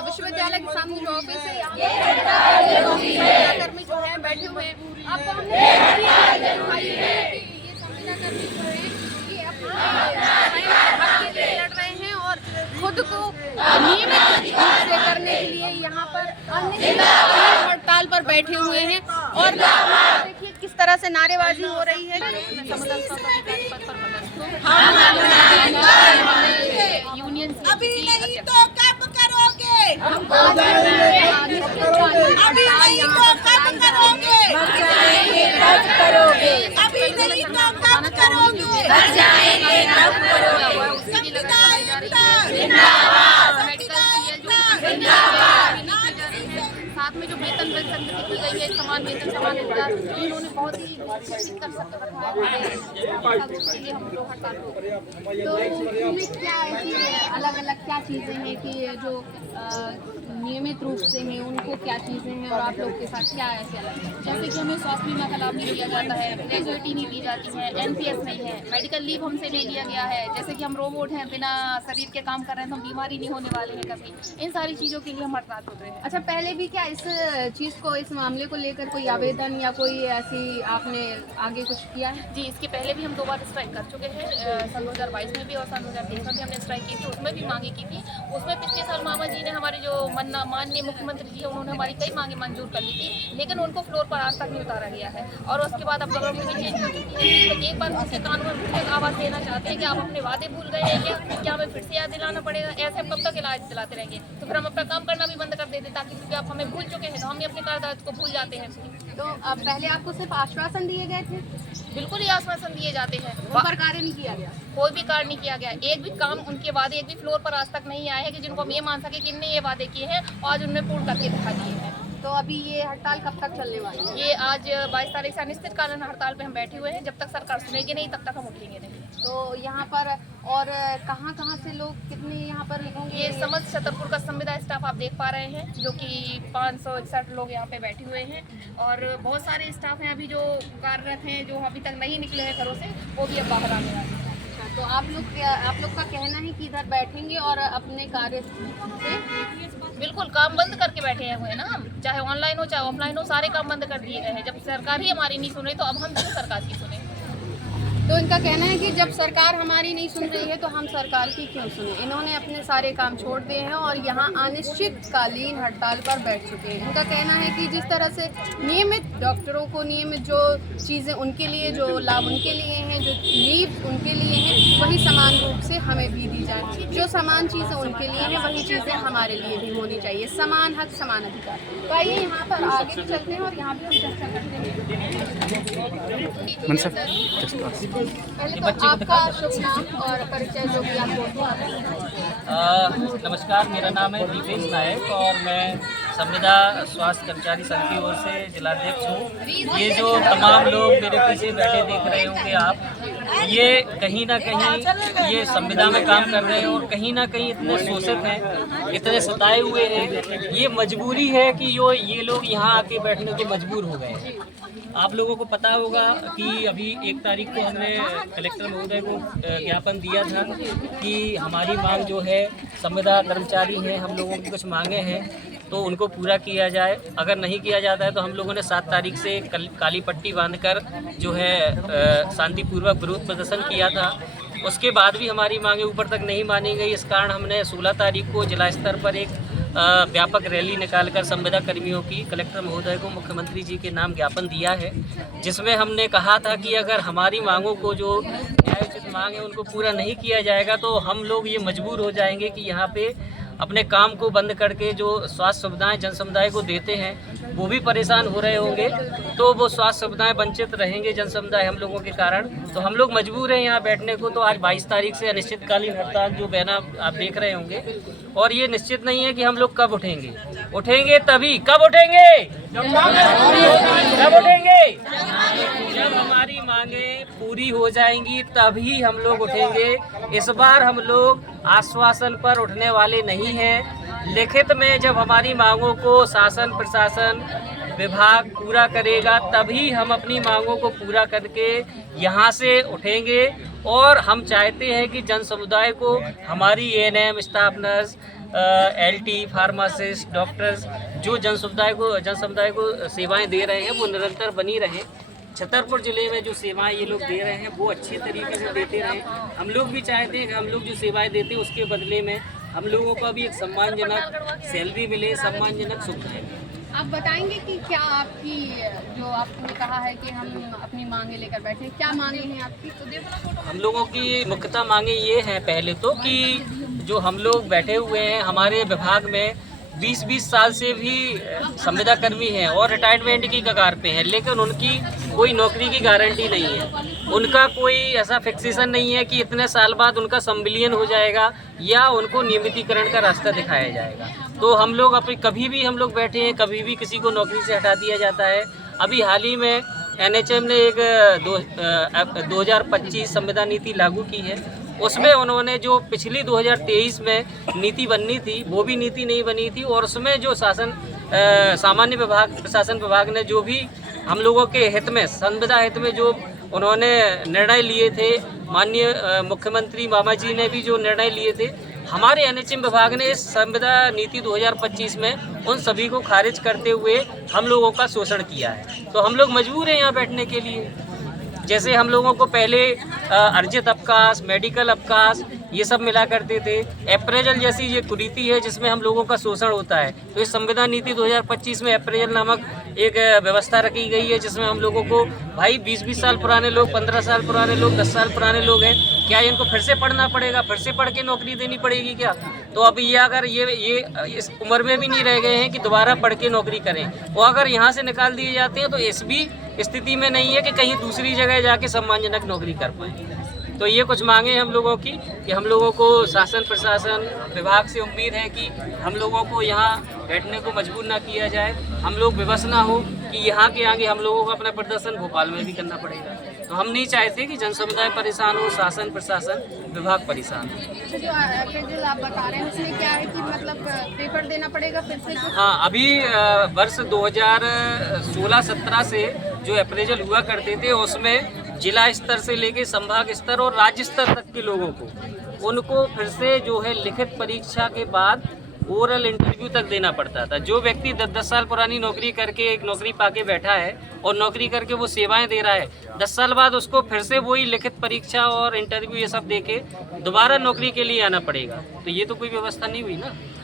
विश्वविद्यालय के सामने जो ऑफिस है यहाँ कर्मी जो है बैठे हुए हैं। आपको हमने दिखाई है कि ये संविदाकर्मी जो है ये अपने हक के लिए लड़ रहे हैं और खुद को नियमित रूप से करने के लिए यहाँ पर हड़ताल पर बैठे हुए हैं। और देखिए किस तरह से नारेबाजी हो रही है। यूनियन अभी नहीं तो कब करोगे? अभी नहीं तो कब करोगे? अभी नहीं तो कब करोगे? साथ में जो वेतन संगति की गई है, समान वेतन समान अधिकार, इन्होंने बहुत ही कर सकते बताया हम लोग हड़ताल हो। तो इसमें क्या ऐसी अलग अलग क्या चीज़ें हैं कि जो नियमित रूप से हैं उनको क्या चीज़ें हैं और आप लोग के साथ क्या ऐसे अलग है? जैसे कि हमें स्वास्थ्य बीमा का लाभ नहीं दिया जाता है, ग्रेजुएटी नहीं दी जाती है, एनपीएस नहीं है, मेडिकल लीव हमसे ले लिया गया है। जैसे कि हम रोबोट हैं, बिना शरीर के काम कर रहे हैं तो हम बीमारी नहीं होने वाले हैं कभी। इन सारी चीज़ों के लिए हम हड़ताल कर रहे हैं। अच्छा, पहले भी क्या इस चीज़ को, इस मामले को लेकर कोई आवेदन या कोई ऐसी आपने आगे कुछ किया है? जी, इसके पहले भी हम 2 बार स्ट्राइक कर चुके हैं। सन 2022 में भी और सन 2023 में भी हमने स्ट्राइक की थी, उसमें भी मांगे की थी। उसमें पिछले साल मामा जी ने हमारे जो माननीय मुख्यमंत्री जी हैं उन्होंने हमारी कई मांगे मंजूर कर ली थी, लेकिन उनको फ्लोर पर आज तक नहीं उतारा गया है। और उसके बाद अब गवर्नमेंट भी चेंज हो चुकी है, तो एक बार उनके कानून में आवाज़ देना चाहते हैं कि आप अपने वादे भूल गए हैं क्या हमें फिर से याद दिलाना पड़ेगा? ऐसे हम कब तक इलाज दिलाते रहेंगे? तो फिर हम अपना काम करना भी बंद कर देते, ताकि क्योंकि आप हमें भूल चुके हैं तो हम भी अपने कार्यदायित्व को भूल जाते हैं। तो अब पहले आपको सिर्फ आश्वासन दिए गए थे, बिल्कुल ही आश्वासन दिए जाते हैं, उन पर कार्य नहीं किया गया? कोई भी कार्य नहीं किया गया। एक भी काम उनके वादे एक भी फ्लोर पर आज तक नहीं आए हैं कि जिनको हम ये मान सके कि इनने ये वादे किए हैं और आज उन्होंने पूर्ण करके दिखा दिए हैं। तो अभी ये हड़ताल कब तक चलने वाली है? ये आज 22 तारीख से अनिश्चितकालीन हड़ताल पे हम बैठे हुए हैं। जब तक सरकार सुनेगी नहीं तब तक हम उठेंगे नहीं। तो यहाँ पर और कहाँ से लोग कितने यहाँ पर होंगे? ये समस्त छतरपुर का संविदा स्टाफ आप देख पा रहे हैं, जो कि 561 लोग यहाँ पे बैठे हुए हैं। और बहुत सारे स्टाफ हैं अभी जो कार्यरत हैं, जो अभी तक नहीं निकले हैं घरों से, वो भी अब बाहर आने वाले हैं। तो आप लोग का कहना है कि इधर बैठेंगे और अपने कार्य से बिल्कुल काम बंद करके बैठे हुए हैं ना हम, चाहे ऑनलाइन हो चाहे ऑफलाइन हो, सारे काम बंद कर दिए गए हैं। जब सरकार ही हमारी नहीं सुन रही तो अब हम क्यों सरकार की सुने? तो इनका कहना है कि जब सरकार हमारी नहीं सुन रही है तो हम सरकार की क्यों सुने। इन्होंने अपने सारे काम छोड़ दिए हैं और यहाँ अनिश्चितकालीन हड़ताल पर बैठ चुके हैं। इनका कहना है कि जिस तरह से नियमित डॉक्टरों को नियमित जो चीज़ें उनके लिए, जो लाभ उनके लिए हैं, जो लीव उनके लिए हैं, वही समान रूप से हमें भी दी जाए। जो समान चीज़ें उनके लिए हैं वही चीज़ें हमारे लिए भी होनी चाहिए। समान हक समान अधिकार। तो आइए यहाँ पर आगे भी चलते हैं और यहाँ भी हम चर्चा करते हैं। पहले तो आपका शुभ नाम और परिचय जो भी आप बोलते हैं। नमस्कार, मेरा नाम है दीपेश नायक और मैं संविदा स्वास्थ्य कर्मचारी संघ की ओर से जिलाध्यक्ष हूँ। ये जो तमाम लोग मेरे पीछे बैठे देख रहे होंगे आप, ये कहीं ना कहीं ये संविदा में काम कर रहे हैं और कहीं ना कहीं इतने शोषित हैं, इतने सताए हुए हैं। ये मजबूरी है कि ये लोग यहाँ आके बैठने को मजबूर हो गए हैं। आप लोगों को पता होगा कि अभी 1 तारीख को हमने कलेक्टर महोदय को ज्ञापन दिया था कि हमारी मांग जो है, संविदा कर्मचारी हैं, हम लोगों की कुछ मांगे हैं तो उनको पूरा किया जाए। अगर नहीं किया जाता है तो हम लोगों ने 7 तारीख से काली पट्टी बांधकर जो है शांतिपूर्वक विरोध प्रदर्शन किया था। उसके बाद भी हमारी मांगे ऊपर तक नहीं मानी गई। इस कारण हमने 16 तारीख को जिला स्तर पर एक व्यापक रैली निकालकर संविदा कर्मियों की कलेक्टर महोदय को मुख्यमंत्री जी के नाम ज्ञापन दिया है, जिसमें हमने कहा था कि अगर हमारी मांगों को, जो न्यायोचित मांग है, उनको पूरा नहीं किया जाएगा तो हम लोग ये मजबूर हो जाएंगे कि यहाँ पे अपने काम को बंद करके जो स्वास्थ्य सुविधाएं जन समुदाय को देते हैं वो भी परेशान हो रहे होंगे, तो वो स्वास्थ्य सुविधाएं वंचित रहेंगे जन समुदाय हम लोगों के कारण। तो हम लोग मजबूर हैं यहाँ बैठने को। तो आज 22 तारीख से अनिश्चितकालीन हड़ताल जो बैनर आप देख रहे होंगे, और ये निश्चित नहीं है कि हम लोग कब उठेंगे। उठेंगे तभी, कब उठेंगे? कब उठेंगे? जब हमारी मांगे पूरी हो जाएंगी तभी हम लोग उठेंगे। इस बार हम लोग आश्वासन पर उठने वाले नहीं हैं। लिखित में जब हमारी मांगों को शासन प्रशासन विभाग पूरा करेगा तभी हम अपनी मांगों को पूरा करके यहाँ से उठेंगे। और हम चाहते हैं कि जन समुदाय को हमारी ANM, staff nurse, LT, pharmacist, doctors जो जन समुदाय को सेवाएं दे रहे हैं वो निरंतर बनी रहें। छतरपुर ज़िले में जो सेवाएं ये लोग दे रहे हैं वो अच्छे तरीके से देते रहें। हम लोग भी चाहते हैं कि हम लोग जो सेवाएं देते हैं उसके बदले में हम लोगों को भी एक सम्मानजनक सैलरी मिले, सम्मानजनक सुविधाएं मिले। आप बताएंगे कि क्या आपकी, जो आपने कहा है कि हम अपनी मांगे लेकर बैठे हैं, क्या मांगे हैं आपकी? तो देखो, हम लोगों की मुख्यतः मांगे ये हैं पहले तो कि जो हम लोग बैठे हुए हैं हमारे विभाग में 20-20 साल से भी संविदा कर्मी हैं और रिटायरमेंट की कगार पे हैं, लेकिन उनकी कोई नौकरी की गारंटी नहीं है। उनका कोई ऐसा फिक्सेशन नहीं है कि इतने साल बाद उनका संविलियन हो जाएगा या उनको नियमितीकरण का रास्ता दिखाया जाएगा। तो हम लोग कभी भी हम लोग बैठे हैं, कभी भी किसी को नौकरी से हटा दिया जाता है। अभी हाल ही में एनएचएम ने एक 2025 संविदा नीति लागू की है। उसमें उन्होंने जो पिछली 2023 में नीति बननी थी वो भी नीति नहीं बनी थी, और उसमें जो सामान्य विभाग, प्रशासन विभाग ने जो भी हम लोगों के हित में, संविदा हित में जो उन्होंने निर्णय लिए थे, माननीय मुख्यमंत्री मामा जी ने भी जो निर्णय लिए थे, हमारे एनएचएम विभाग ने इस संविदा नीति 2025 में उन सभी को खारिज करते हुए हम लोगों का शोषण किया है। तो हम लोग मजबूर हैं यहाँ बैठने के लिए। जैसे हम लोगों को पहले अर्जित अवकाश, मेडिकल अवकाश ये सब मिला करते थे, अप्रेजल जैसी ये कुरीति है जिसमें हम लोगों का शोषण होता है। तो इस संविदा नीति 2025 में अप्रेजल नामक एक व्यवस्था रखी गई है जिसमें हम लोगों को, भाई 20-20 साल पुराने लोग, 15 साल पुराने लोग, 10 साल पुराने लोग हैं, क्या इनको फिर से पढ़ना पड़ेगा, फिर से पढ़ के नौकरी देनी पड़ेगी क्या? तो अब ये अगर ये इस उम्र में भी नहीं रह गए हैं कि दोबारा पढ़ के नौकरी करें, और अगर यहाँ से निकाल दिए जाते हैं तो इस भी स्थिति में नहीं है कि कहीं दूसरी जगह जाके सम्मानजनक नौकरी कर पाएँ। तो ये कुछ मांगे हम लोगों की कि हम लोगों को शासन प्रशासन विभाग से उम्मीद है कि हम लोगों को यहाँ बैठने को मजबूर ना किया जाए, हम लोग विवश ना हो कि यहाँ के आगे हम लोगों को अपना प्रदर्शन भोपाल में भी करना पड़ेगा। तो हम नहीं चाहते कि जन समुदाय परेशान हो, शासन प्रशासन विभाग परेशान हो। जो अप्रेजल आप बता रहे हैं उसमें क्या है कि मतलब पेपर देना पड़ेगा फिर से? हाँ, अभी वर्ष 2016-17 से जो अप्रेजल हुआ करते थे उसमें जिला स्तर से लेके संभाग स्तर और राज्य स्तर तक के लोगों को, उनको फिर से जो है लिखित परीक्षा के बाद ओरल इंटरव्यू तक देना पड़ता था। जो व्यक्ति 10-10 साल पुरानी नौकरी करके एक नौकरी पाके बैठा है और नौकरी करके वो सेवाएं दे रहा है, 10 साल बाद उसको फिर से वही लिखित परीक्षा और इंटरव्यू ये सब देके दोबारा नौकरी के लिए आना पड़ेगा। तो ये तो कोई व्यवस्था नहीं हुई ना।